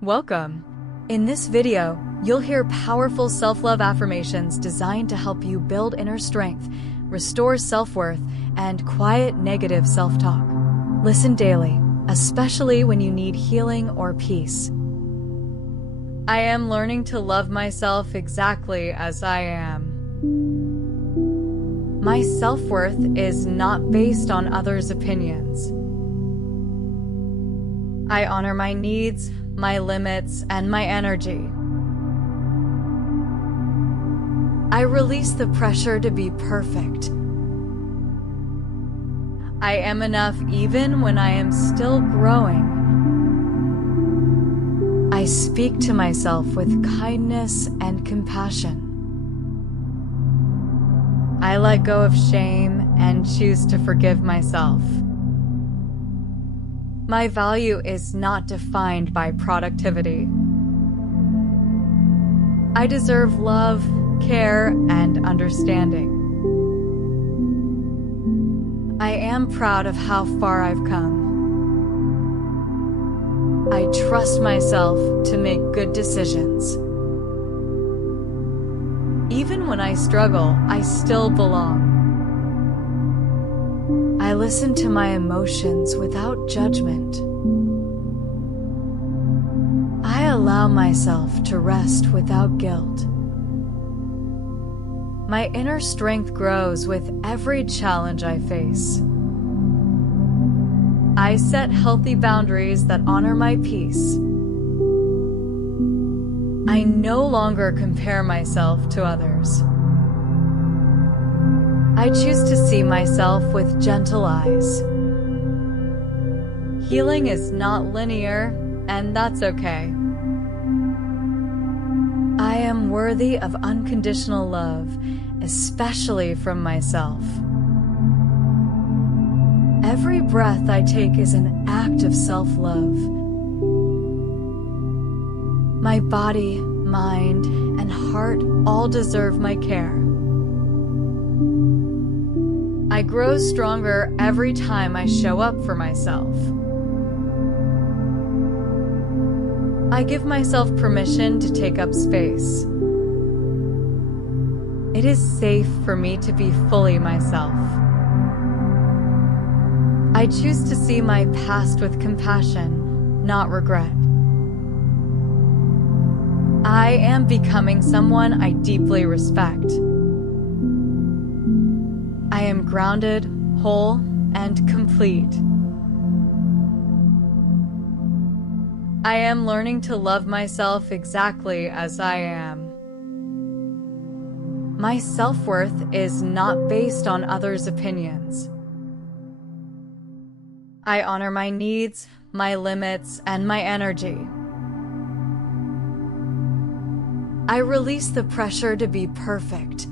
Welcome! In this video, you'll hear powerful self-love affirmations designed to help you build inner strength, restore self-worth, and quiet negative self-talk. Listen daily, especially when you need healing or peace. I am learning to love myself exactly as I am. My self-worth is not based on others' opinions. I honor my needs, my limits, and my energy. I release the pressure to be perfect. I am enough even when I am still growing. I speak to myself with kindness and compassion. I let go of shame and choose to forgive myself. My value is not defined by productivity. I deserve love, care, and understanding. I am proud of how far I've come. I trust myself to make good decisions. Even when I struggle, I still belong. I listen to my emotions without judgment. I allow myself to rest without guilt. My inner strength grows with every challenge I face. I set healthy boundaries that honor my peace. I no longer compare myself to others. I choose to see myself with gentle eyes. Healing is not linear, and that's okay. I am worthy of unconditional love, especially from myself. Every breath I take is an act of self-love. My body, mind, and heart all deserve my care. I grow stronger every time I show up for myself. I give myself permission to take up space. It is safe for me to be fully myself. I choose to see my past with compassion, not regret. I am becoming someone I deeply respect. I am grounded, whole, and complete. I am learning to love myself exactly as I am. My self-worth is not based on others' opinions. I honor my needs, my limits, and my energy. I release the pressure to be perfect.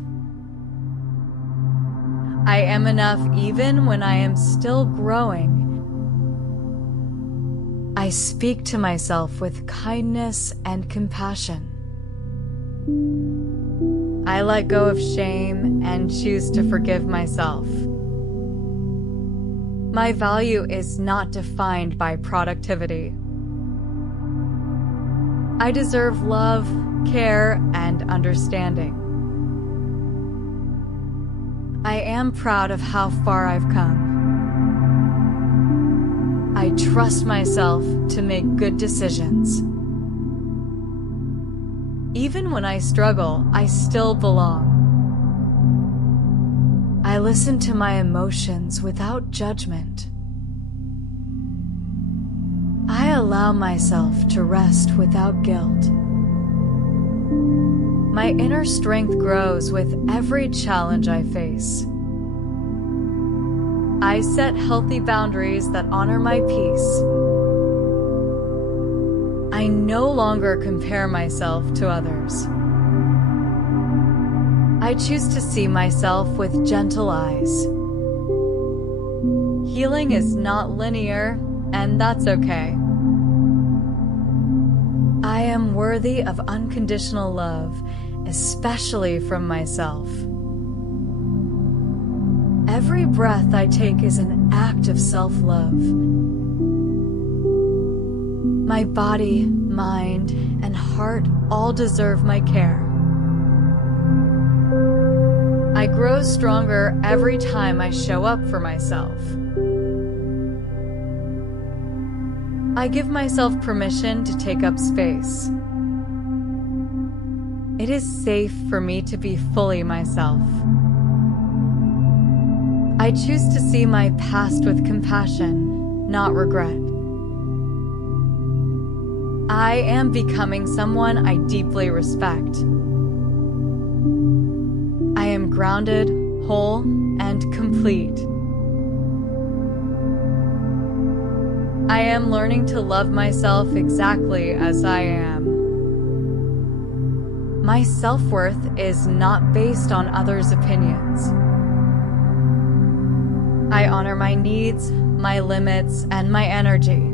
I am enough even when I am still growing. I speak to myself with kindness and compassion. I let go of shame and choose to forgive myself. My value is not defined by productivity. I deserve love, care, and understanding. I am proud of how far I've come. I trust myself to make good decisions. Even when I struggle, I still belong. I listen to my emotions without judgment. I allow myself to rest without guilt. My inner strength grows with every challenge I face. I set healthy boundaries that honor my peace. I no longer compare myself to others. I choose to see myself with gentle eyes. Healing is not linear, and that's okay. I am worthy of unconditional love, especially from myself. Every breath I take is an act of self-love. My body, mind, and heart all deserve my care. I grow stronger every time I show up for myself. I give myself permission to take up space. It is safe for me to be fully myself. I choose to see my past with compassion, not regret. I am becoming someone I deeply respect. I am grounded, whole, and complete. I am learning to love myself exactly as I am. My self-worth is not based on others' opinions. I honor my needs, my limits, and my energy.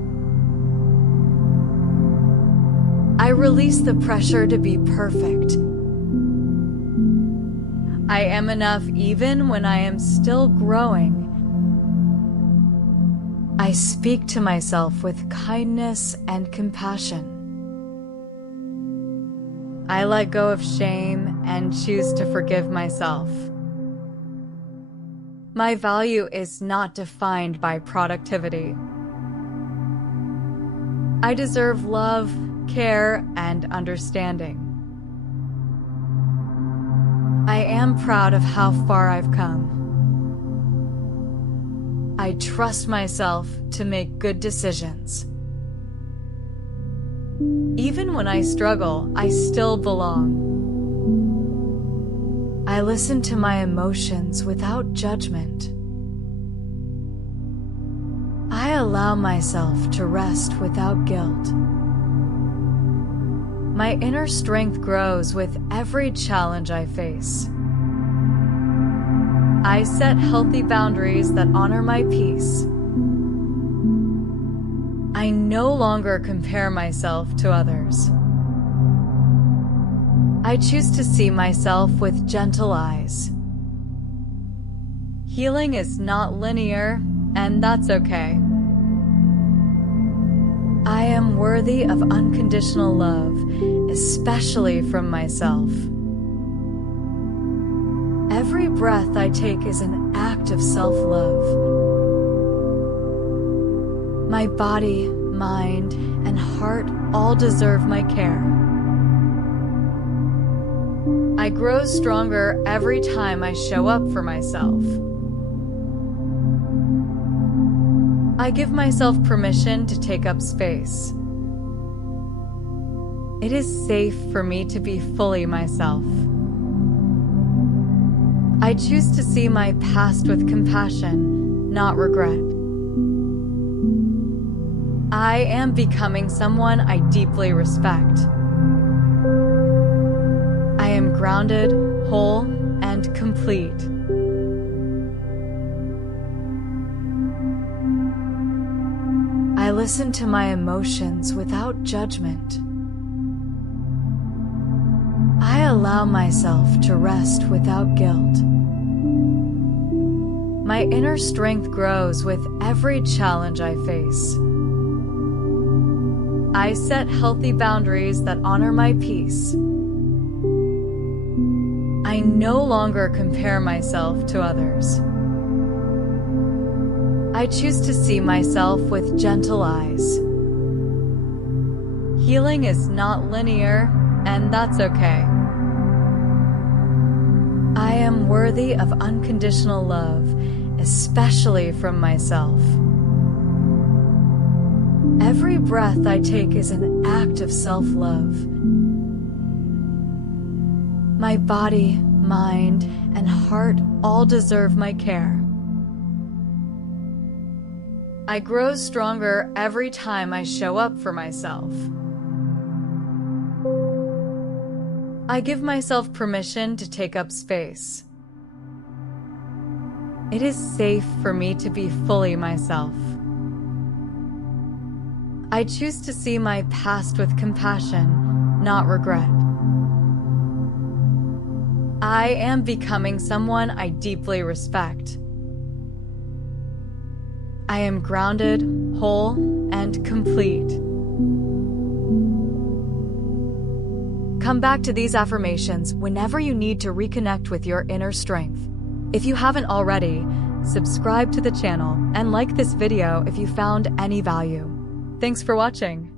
I release the pressure to be perfect. I am enough even when I am still growing. I speak to myself with kindness and compassion. I let go of shame and choose to forgive myself. My value is not defined by productivity. I deserve love, care, and understanding. I am proud of how far I've come. I trust myself to make good decisions. Even when I struggle, I still belong. I listen to my emotions without judgment. I allow myself to rest without guilt. My inner strength grows with every challenge I face. I set healthy boundaries that honor my peace. I no longer compare myself to others. I choose to see myself with gentle eyes. Healing is not linear, and that's okay. I am worthy of unconditional love, especially from myself. Every breath I take is an act of self-love. My body, mind, and heart all deserve my care. I grow stronger every time I show up for myself. I give myself permission to take up space. It is safe for me to be fully myself. I choose to see my past with compassion, not regret. I am becoming someone I deeply respect. I am grounded, whole, and complete. I listen to my emotions without judgment. I allow myself to rest without guilt. My inner strength grows with every challenge I face. I set healthy boundaries that honor my peace. I no longer compare myself to others. I choose to see myself with gentle eyes. Healing is not linear, and that's okay. I am worthy of unconditional love, especially from myself. Every breath I take is an act of self-love. My body, mind, and heart all deserve my care. I grow stronger every time I show up for myself. I give myself permission to take up space. It is safe for me to be fully myself. I choose to see my past with compassion, not regret. I am becoming someone I deeply respect. I am grounded, whole, and complete. Come back to these affirmations whenever you need to reconnect with your inner strength. If you haven't already, subscribe to the channel and like this video if you found any value. Thanks for watching.